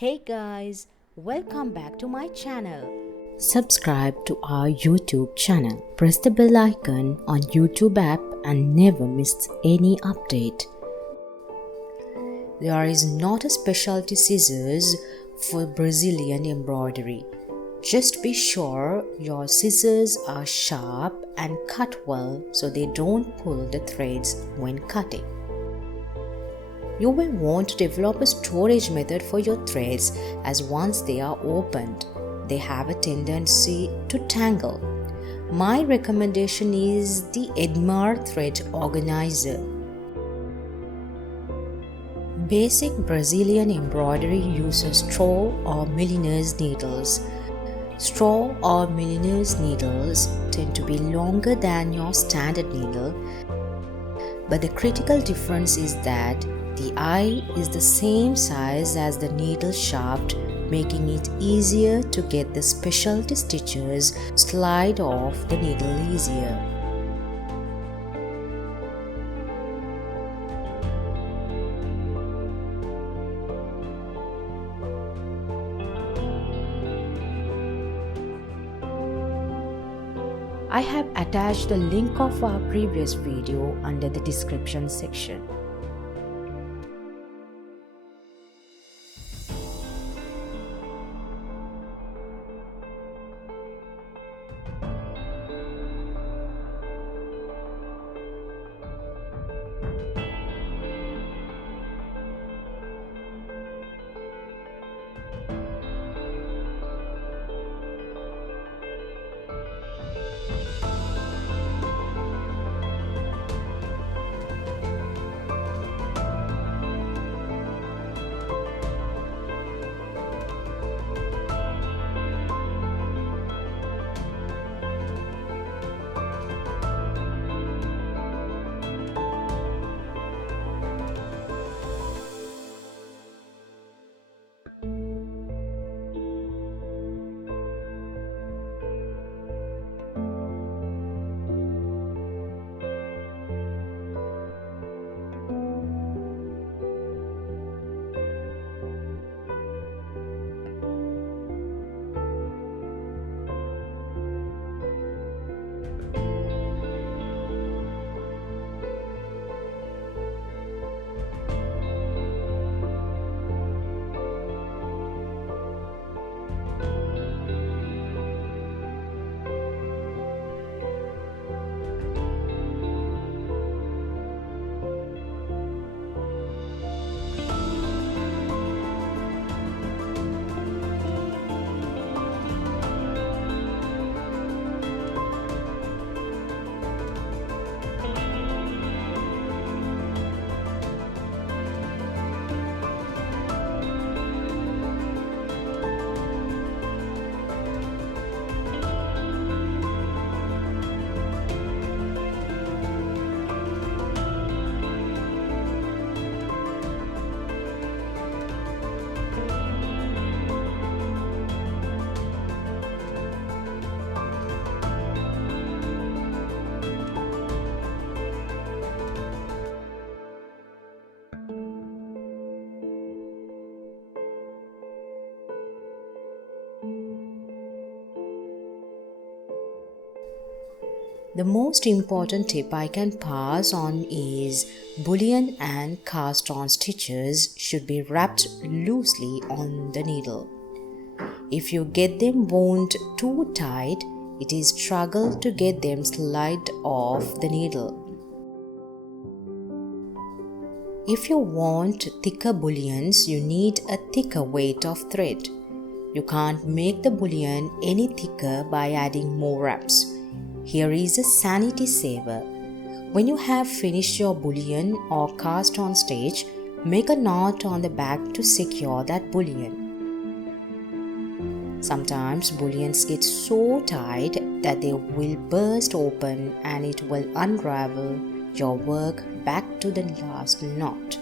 Hey guys, welcome back to my channel. Subscribe to our YouTube channel. Press the bell icon on YouTube app and never miss any update. There is not a specialty scissors for Brazilian embroidery. Just be sure your scissors are sharp and cut well so they don't pull the threads when cutting. You will want to develop a storage method for your threads, as once they are opened, they have a tendency to tangle. My recommendation is the Edmar Thread Organizer. Basic Brazilian embroidery uses straw or milliner's needles. Straw or milliner's needles tend to be longer than your standard needle, but the critical difference is that the eye is the same size as the needle shaft, making it easier to get the specialty stitches slide off the needle easier. I have attached the link of our previous video under the description section. The most important tip I can pass on is bullion and cast on stitches should be wrapped loosely on the needle. If you get them wound too tight, it is struggle to get them slide off the needle. If you want thicker bullions, you need a thicker weight of thread. You can't make the bullion any thicker by adding more wraps. Here is a sanity saver. When you have finished your bullion or cast on stitch, make a knot on the back to secure that bullion. Sometimes bullions get so tight that they will burst open and it will unravel your work back to the last knot.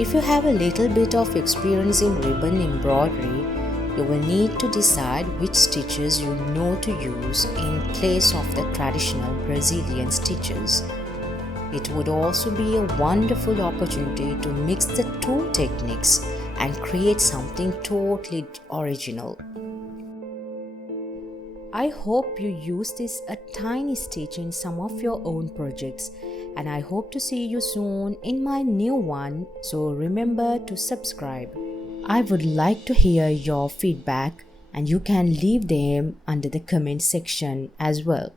If you have a little bit of experience in ribbon embroidery, you will need to decide which stitches you know to use in place of the traditional Brazilian stitches. It would also be a wonderful opportunity to mix the two techniques and create something totally original. I hope you use this a tiny stitch in some of your own projects, and I hope to see you soon in my new one, so remember to subscribe. I would like to hear your feedback, and you can leave them under the comment section as well.